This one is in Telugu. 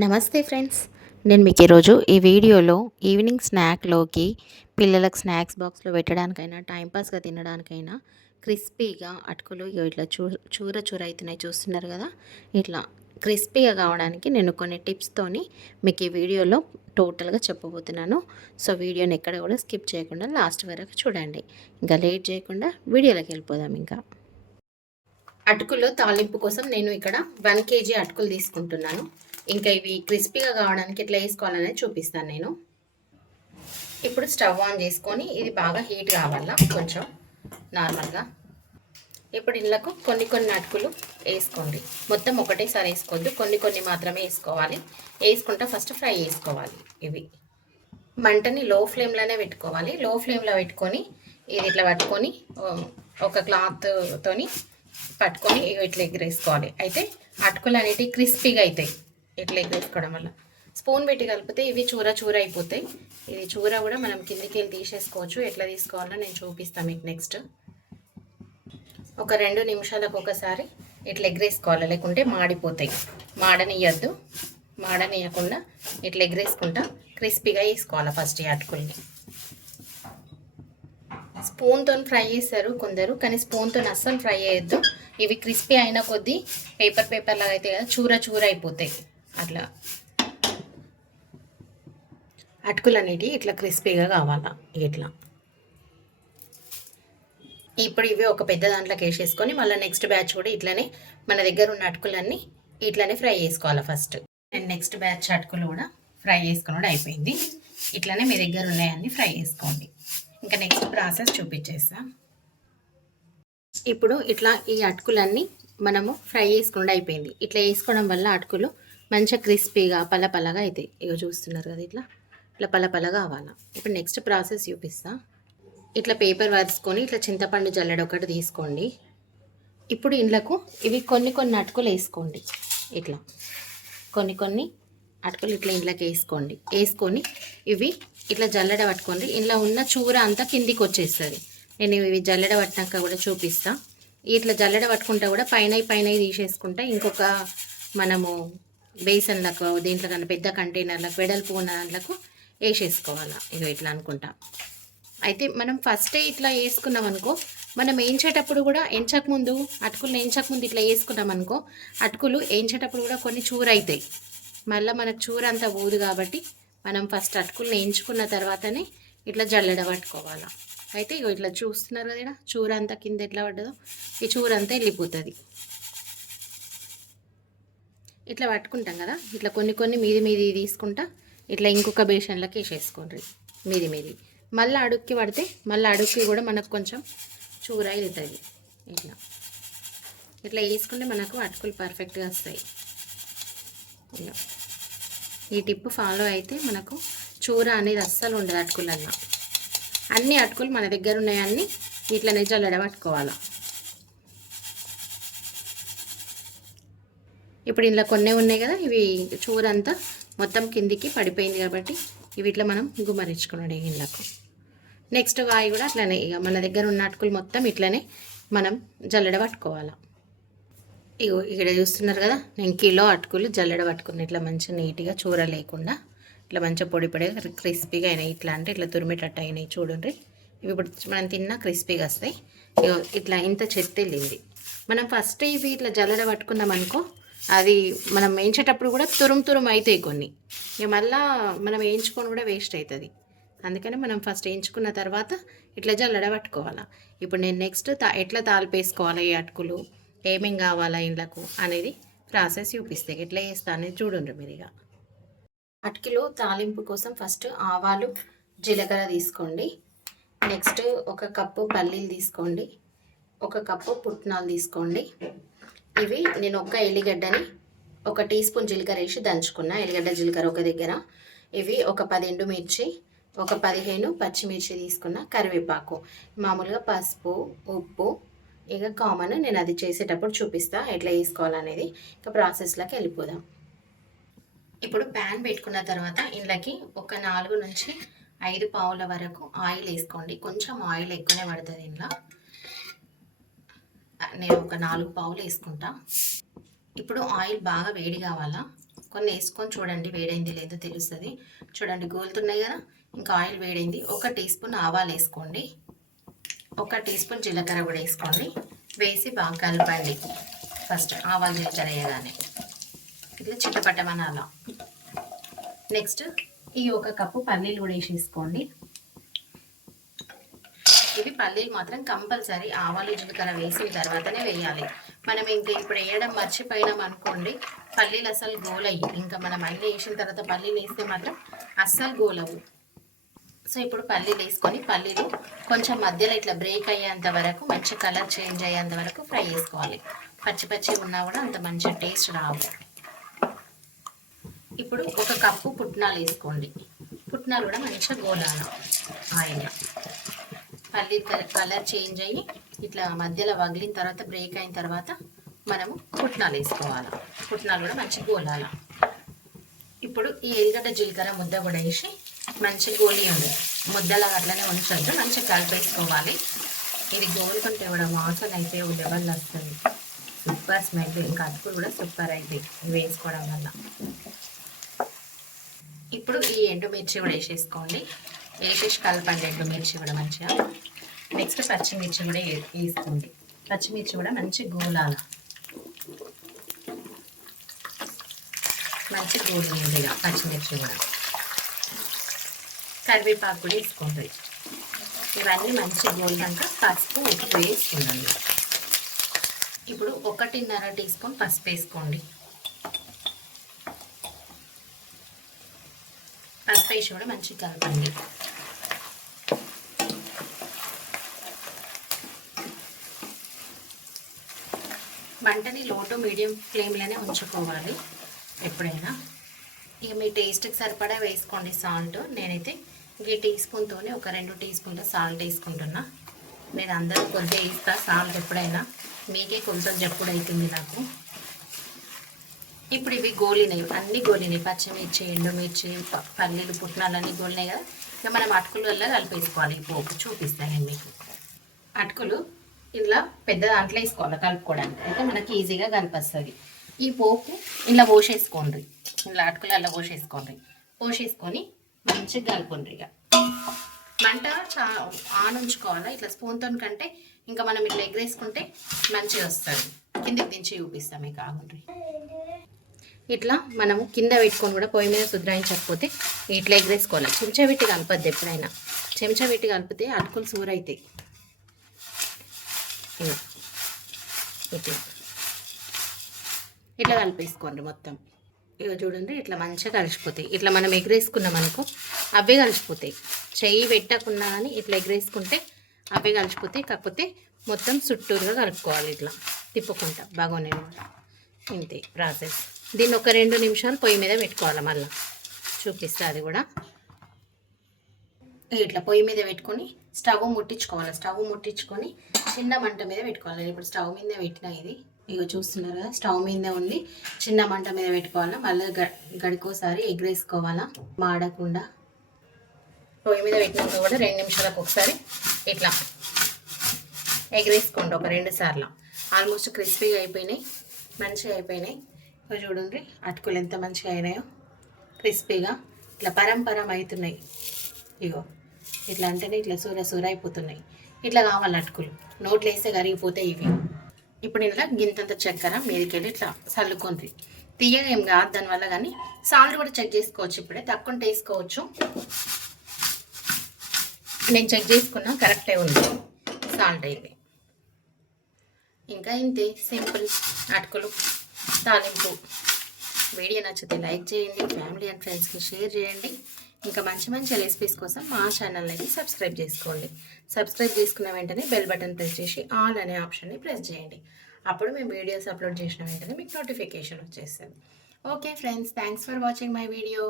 నమస్తే ఫ్రెండ్స్, నేను మీకు ఈరోజు ఈ వీడియోలో ఈవినింగ్ స్నాక్లోకి పిల్లలకు స్నాక్స్ బాక్స్లో పెట్టడానికైనా టైంపాస్గా తినడానికైనా క్రిస్పీగా అటుకులు ఇట్లా చూర చూర అవుతున్నాయి చూస్తున్నారు కదా. ఇట్లా క్రిస్పీగా కావడానికి నేను కొన్ని టిప్స్తోని మీకు ఈ వీడియోలో టోటల్గా చెప్పబోతున్నాను. సో వీడియోని ఎక్కడ కూడా స్కిప్ చేయకుండా లాస్ట్ వరకు చూడండి. ఇంకా లేట్ చేయకుండా వీడియోలోకి వెళ్ళిపోదాం. ఇంకా అటుకులు తాలింపు కోసం నేను ఇక్కడ 1 kg అటుకులు తీసుకుంటున్నాను. ఇంకా ఇవి క్రిస్పీగా కావడానికి ఎట్లా వేసుకోవాలనేది చూపిస్తాను నేను. ఇప్పుడు స్టవ్ ఆన్ చేసుకొని ఇది బాగా హీట్ కావాలా కొంచెం నార్మల్గా. ఇప్పుడు ఇళ్ళకు కొన్ని అటుకులు వేసుకోండి. మొత్తం ఒకటేసారి వేసుకోవద్దు, కొన్ని మాత్రమే వేసుకోవాలి. వేసుకుంటా ఫస్ట్ ఫ్రై చేసుకోవాలి. ఇవి మంటని లో ఫ్లేమ్లోనే పెట్టుకోవాలి. లో ఫ్లేమ్లో పెట్టుకొని ఇది ఇట్లా పట్టుకొని ఒక క్లాత్తోని పట్టుకొని ఇట్లా ఎగరేసుకోవాలి. అయితే అటుకులు అనేటివి క్రిస్పీగా అవుతాయి ఇట్లా ఎగరేసుకోవడం వల్ల. స్పూన్ పెట్టి కలిపితే ఇవి చూర అయిపోతాయి. ఇది చూర కూడా మనం కిందికి వెళ్ళి తీసేసుకోవచ్చు. ఎట్లా తీసుకోవాలో నేను చూపిస్తాను మీకు నెక్స్ట్. ఒక 2 నిమిషాలకు ఒకసారి ఇట్లా ఎగరేసుకోవాలి, లేకుంటే మాడిపోతాయి. మాడనియద్దు, మాడనియకుండా ఇట్లా ఎగరేసుకుంటా క్రిస్పీగా వేసుకోవాలి ఫస్ట్ ఈ అటుకుల్ని. స్పూన్తో ఫ్రై చేస్తారు కొందరు, కానీ స్పూన్తో అస్సలు ఫ్రై చేయొద్దు. ఇవి క్రిస్పీ అయిన కొద్దీ పేపర్ లాగా అయితే కదా చూర అయిపోతాయి. అట్లా అటుకులు అనేటివి ఇట్లా క్రిస్పీగా కావాలా. ఇట్లా ఇప్పుడు ఇవి ఒక పెద్ద దాంట్లోకి వేసేసుకొని మళ్ళీ నెక్స్ట్ బ్యాచ్ కూడా ఇట్లనే మన దగ్గర ఉన్న అటుకులన్నీ ఇట్లనే ఫ్రై చేసుకోవాలి ఫస్ట్. అండ్ నెక్స్ట్ బ్యాచ్ అటుకులు కూడా ఫ్రై చేసుకుని అయిపోయింది. ఇట్లనే మీ దగ్గర ఉన్నాయన్నీ ఫ్రై చేసుకోండి. ఇంకా నెక్స్ట్ ప్రాసెస్ చూపించేస్తా. ఇప్పుడు ఇట్లా ఈ అటుకులన్నీ మనము ఫ్రై చేసుకుండా అయిపోయింది. ఇట్లా వేసుకోవడం వల్ల అటుకులు మంచిగా క్రిస్పీగా పలపలగా అవుతాయి. ఇక చూస్తున్నారు కదా, ఇట్లా పలపలగా అవ్వాలా. ఇప్పుడు నెక్స్ట్ ప్రాసెస్ చూపిస్తా. ఇట్లా పేపర్ వరుసుకొని ఇట్లా చింతపండు జల్లెడ ఒకటి తీసుకోండి. ఇప్పుడు ఇండ్లకు ఇవి కొన్ని అటుకులు వేసుకోండి. ఇట్లా కొన్ని అటుకులు ఇట్లా ఇంట్లోకి వేసుకోండి. వేసుకొని ఇవి ఇట్లా జల్లెడ పట్టుకోండి. ఇంట్లో ఉన్న చూర అంతా కిందికి వచ్చేస్తుంది. నేను ఇవి జల్లెడ పట్టినాక కూడా చూపిస్తా. ఇట్లా జల్లెడ పట్టుకుంటా కూడా పైన తీసేసుకుంటా ఇంకొక మనము బేసన్లకు దీంట్లో కన్నా పెద్ద కంటైనర్లకు వెడల్పు ఉన్న దాంట్లకు వేసేసుకోవాలా. ఇక ఇట్లా అనుకుంటా. అయితే మనం ఫస్టే ఇట్లా వేసుకున్నాం అనుకో, మనం వేయించేటప్పుడు కూడా ఎంచకముందు అటుకులు వేయించకముందు ఇట్లా వేసుకున్నాం అనుకో, అటుకులు వేయించేటప్పుడు కూడా కొన్ని చూర అవుతాయి. మళ్ళీ మనకు చూర అంతా పోదు. కాబట్టి మనం ఫస్ట్ అటుకులు వేయించుకున్న తర్వాతనే ఇట్లా జల్లెడ పట్టుకోవాలా. అయితే ఇట్లా చూస్తున్నారు కదా, ఇక్కడ చూర అంతా కింద ఎట్లా పడ్డదో, ఈ చూర అంతా వెళ్ళిపోతుంది. ఇట్లా పట్టుకుంటాం కదా, ఇట్లా కొన్ని మీది తీసుకుంటా ఇట్లా ఇంకొక బేషన్లోకి వేసేసుకోండి మీది. మళ్ళీ అడుక్కి పడితే మళ్ళీ అడుక్కి కూడా మనకు కొంచెం చూర వెళ్తుంది. ఇట్లా వేసుకుంటే మనకు అటుకులు పర్ఫెక్ట్గా వస్తాయి. ఈ టిప్ ఫాలో అయితే మనకు చూర అనేది అస్సలు ఉండదు అటుకులన్నా. అన్ని అటుకులు మన దగ్గర ఉన్నాయన్నీ ఇట్లనే జల్లెడ పట్టుకోవాలా. ఇప్పుడు ఇలా కొన్ని ఉన్నాయి కదా, ఇవి చూర అంతా మొత్తం కిందికి పడిపోయింది కాబట్టి ఇవి ఇట్లా మనం గుమ్మరించుకున్నాడు ఇళ్ళకు. నెక్స్ట్ వాయి కూడా అట్లనే ఇక మన దగ్గర ఉన్న అటుకులు మొత్తం ఇట్లనే మనం జల్లెడ పట్టుకోవాలా. ఇగో ఇక్కడ చూస్తున్నారు కదా, నేను కిలో అటుకులు జల్లెడ పట్టుకుని ఇట్లా మంచిగా నీట్గా చూర లేకుండా ఇట్లా మంచిగా పొడిగా క్రిస్పీగా అయినాయి. ఇట్లా అంటే ఇట్లా తురిమేటట్టు అయినాయి చూడండి. ఇవి ఇప్పుడు మనం తిన్నా క్రిస్పీగా వస్తాయి. ఇట్లా ఇంత చెత్త వెళ్ళింది. మనం ఫస్ట్ ఇవి ఇట్లా జల్లెడ పట్టుకున్నాం అనుకో, అది మనం వేయించేటప్పుడు కూడా తురుము అవుతాయి కొన్ని. ఇక మళ్ళీ మనం వేయించుకొని కూడా వేస్ట్ అవుతుంది. అందుకని మనం ఫస్ట్ వేయించుకున్న తర్వాత ఇట్లా జల్లెడ పట్టుకోవాలా. ఇప్పుడు నేను నెక్స్ట్ ఎట్లా తాలిపేసుకోవాలి ఈ అటుకులు, ఏమేం కావాలా ఇండ్లకు అనేది ప్రాసెస్ చూపిస్తే ఎట్లా చేస్తా అనేది చూడండి మీరు. ఇక అటుకులు తాలింపు కోసం ఫస్ట్ ఆవాలు జీలకర్ర తీసుకోండి. నెక్స్ట్ 1 కప్పు పల్లీలు తీసుకోండి. 1 కప్పు పుట్నాలు తీసుకోండి. ఇవి నేను ఒక ఎల్లిగడ్డని 1 టీ స్పూన్ జీలకర్ర వేసి దంచుకున్నా. ఎల్లిగడ్డ జీలకర్ర ఒక దగ్గర. ఇవి ఒక 10 ఎండుమిర్చి, ఒక 15 పచ్చిమిర్చి తీసుకున్న. కరివేపాకు, మామూలుగా పసుపు, ఉప్పు ఇక కామన్. నేను అది చేసేటప్పుడు చూపిస్తా ఎట్లా వేసుకోవాలనేది. ఇక ప్రాసెస్లోకి వెళ్ళిపోదాం. ఇప్పుడు ప్యాన్ పెట్టుకున్న తర్వాత ఇందులోకి ఒక 4 నుంచి 5 పావుల వరకు ఆయిల్ వేసుకోండి. కొంచెం ఆయిల్ ఎక్కువనే పడుతుంది ఇంట్లో. నేను ఒక 4 పావులు వేసుకుంటా. ఇప్పుడు ఆయిల్ బాగా వేడి కావాలా. కొన్ని వేసుకొని చూడండి వేడైంది లేదో తెలుస్తుంది. చూడండి గోలుతున్నాయి కదా. ఇంకా ఆయిల్ వేడైంది. 1 టీ స్పూన్ ఆవాలు వేసుకోండి. 1 టీ స్పూన్ జీలకర్ర కూడా వేసుకోండి. వేసి బాగా కలపండి. ఫస్ట్ ఆవాలు జీలకర్ర వేయగానే ఇట్లా చిట్టపట్టమనాల. నెక్స్ట్ ఈ 1 కప్పు పల్లీలు కూడా వేసేసుకోండి. ఇవి పల్లీలు మాత్రం కంపల్సరీ ఆవాలు జీలకర్ర వేసిన తర్వాతనే వేయాలి. మనం ఇంకా ఇప్పుడు వేయడం మర్చిపోయినాం అనుకోండి, పల్లీలు అస్సలు గోలయ్యి. ఇంకా మనం అన్నీ వేసిన తర్వాత పల్లీలు వేస్తే మాత్రం అస్సలు గోలవు. సో ఇప్పుడు పల్లీలు వేసుకొని పల్లీలు కొంచెం మధ్యలో ఇట్లా బ్రేక్ అయ్యేంత వరకు, మంచి కలర్ చేంజ్ అయ్యేంత వరకు ఫ్రై చేసుకోవాలి. పచ్చి పచ్చి ఉన్నా కూడా అంత మంచి టేస్ట్ రావు. ఇప్పుడు 1 కప్పు పుట్నాలు వేసుకోండి. పుట్నాలు కూడా మంచిగా గోలాలి ఆయిల్. పల్లీలు కలర్ చేంజ్ అయ్యి ఇట్లా మధ్యలో వగిలిన తర్వాత బ్రేక్ అయిన తర్వాత మనము పుట్నాలు వేసుకోవాలి. పుట్నాలు కూడా మంచిగా గోలాలి. ఇప్పుడు ఈ ఎల్లిగడ్డ జీలకర్ర ముద్ద కూడా వేసి మంచిగా గోలియండి. ముద్దలా అట్లనే ఉంచొద్దు, మంచిగా కలిపేసుకోవాలి. ఇది గోలుకుంటే కూడా వాసన అయితే లెవెల్ వస్తుంది. Super smell. ఇంకా అటుకులు కూడా సూపర్ అవుతాయి వేసుకోవడం వల్ల. ఇప్పుడు ఈ ఎండుమిర్చి కూడా వేసేసుకోండి. వేసేసి కలపండి ఎండుమిర్చి కూడా మంచిగా. నెక్స్ట్ పచ్చిమిర్చి కూడా వేసుకోండి. పచ్చిమిర్చి కూడా మంచి గోలాల. మంచి గోలింది ఇక పచ్చిమిర్చి కూడా. కరివేపాకు కూడా వేసుకోండి. ఇవన్నీ మంచి గోలినాక పసుపు ఉప్పు వేసుకుందండి. ఇప్పుడు 1.5 టీ స్పూన్ పసుపు వేసుకోండి. పసుపు వేసి కూడా మంచిగా కలపండి. మంటని లో టు మీడియం ఫ్లేమ్లోనే ఉంచుకోవాలి ఎప్పుడైనా. ఇక మీ టేస్ట్కి సరిపడా వేసుకోండి సాల్ట్. నేనైతే ఈ టీ స్పూన్తోనే ఒక 2 టీ స్పూన్ల సాల్ట్ వేసుకుంటున్నా. నేను అందరూ కొద్దిగా వేస్తా సాల్ట్ ఎప్పుడైనా, మీకే కొంచెం జప్పుడు అవుతుంది నాకు. ఇప్పుడు ఇవి గోలినాయి, అన్నీ గోలినాయి. పచ్చిమిర్చి, ఎండుమిర్చి, పల్లీలు, పుట్నాలు అన్నీ గోలినాయి కదా. ఇక మనం అటుకులు వల్ల కలిపేసుకోవాలి. ఈ పోపు చూపిస్తాను నేను మీకు. అటుకులు ఇలా పెద్ద దాంట్లో వేసుకోవాలి కలుపుకోవడానికి, అయితే మనకి ఈజీగా కలిపొస్తుంది. ఈ పోపు ఇలా పోసేసుకోండి. ఇలా అటుకులు అలా పోసేసుకొని మంచిగా కలుపుకోండి. ఇక మంట ఆన్ ఉంచుకోవాలా. ఇట్లా స్పూన్తో కంటే ఇంకా మనం ఇట్లా ఎగరేసుకుంటే మంచిగా వస్తుంది. కిందకి దించి చూపిస్తాం మీకు. ఆగుండ్రి. ఇట్లా మనము కింద పెట్టుకొని కూడా పొయ్యి మీద సుద్రాయించకపోతే ఇట్లా ఎగరేసుకోవాలి. చెంచా పెట్టి కలపద్దు ఎప్పుడైనా. చెంచా పెట్టి కలిపితే అటుకులు సూరైతాయి. ఇట్లా కలిపేసుకోండి మొత్తం. ఇక చూడండి ఇట్లా మంచిగా కలిసిపోతాయి. ఇట్లా మనం ఎగరేసుకున్నాం అనుకో అవే కలిసిపోతాయి. చెయ్యి పెట్టకుండా కానీ ఇట్లా ఎగరేసుకుంటే అవే కలిసిపోతాయి. కాకపోతే మొత్తం చుట్టూరుగా కలుపుకోవాలి ఇట్లా తిప్పుకుంటా బాగున్నాయి. ఇంతే ప్రాసెస్. దీన్ని ఒక 2 నిమిషాలు పొయ్యి మీద పెట్టుకోవాలి. మళ్ళీ చూపిస్తా అది కూడా. ఇట్లా పొయ్యి మీద పెట్టుకొని స్టవ్ ముట్టించుకోవాలి. స్టవ్ ముట్టించుకొని చిన్న మంట మీద పెట్టుకోవాలి. ఇప్పుడు స్టవ్ మీద పెట్టినా ఇది ఇక చూస్తున్నారు కదా, స్టవ్ మీద ఉంది. చిన్న మంట మీద పెట్టుకోవాలా. మళ్ళీ గడికోసారి ఎగరేసుకోవాలా మాడకుండా. పొయ్యి మీద పెట్టినాక కూడా 2 నిమిషాలకు ఒకసారి ఇట్లా ఎగరేసుకోండి ఒక 2 సార్లు. ఆల్మోస్ట్ క్రిస్పీగా అయిపోయినాయి, మంచిగా అయిపోయినాయి. చూడండి అటుకులు ఎంత మంచిగా అయినాయో, క్రిస్పీగా ఇట్లా పరం అవుతున్నాయి. ఇగో ఇట్లా అంటేనే ఇట్లా సూర అయిపోతున్నాయి. ఇట్లా కావాలి అటుకులు. నోట్లో వేస్తే కరిగిపోతాయి ఇవి. ఇప్పుడు ఇందులో గింతంత చక్కెర మీదకెళ్ళి ఇట్లా చల్లుకొని. తీయగా ఏం కాదు దానివల్ల. కానీ సాల్ట్ కూడా చెక్ చేసుకోవచ్చు. ఇప్పుడే తక్కువ వేసుకోవచ్చు. నేను చెక్ చేసుకున్నా, కరెక్టే ఉంది సాల్ట్ అయితే. ఇంకా ఇంతే సింపుల్ అటుకులు తాలింపు. వీడియో నచ్చితే లైక్ చేయండి, ఫ్యామిలీ అండ్ ఫ్రెండ్స్కి షేర్ చేయండి. ఇంకా మంచి మంచి రెసిపీస్ కోసం మా ఛానల్ని సబ్స్క్రైబ్ చేసుకోండి. సబ్స్క్రైబ్ చేసుకున్న వెంటనే బెల్ బటన్ ప్రెస్ చేసి ఆల్ అనే ఆప్షన్ని ప్రెస్ చేయండి. అప్పుడు మేము వీడియోస్ అప్లోడ్ చేసిన వెంటనే మీకు నోటిఫికేషన్ వచ్చేస్తుంది. Okay friends, thanks for watching my video.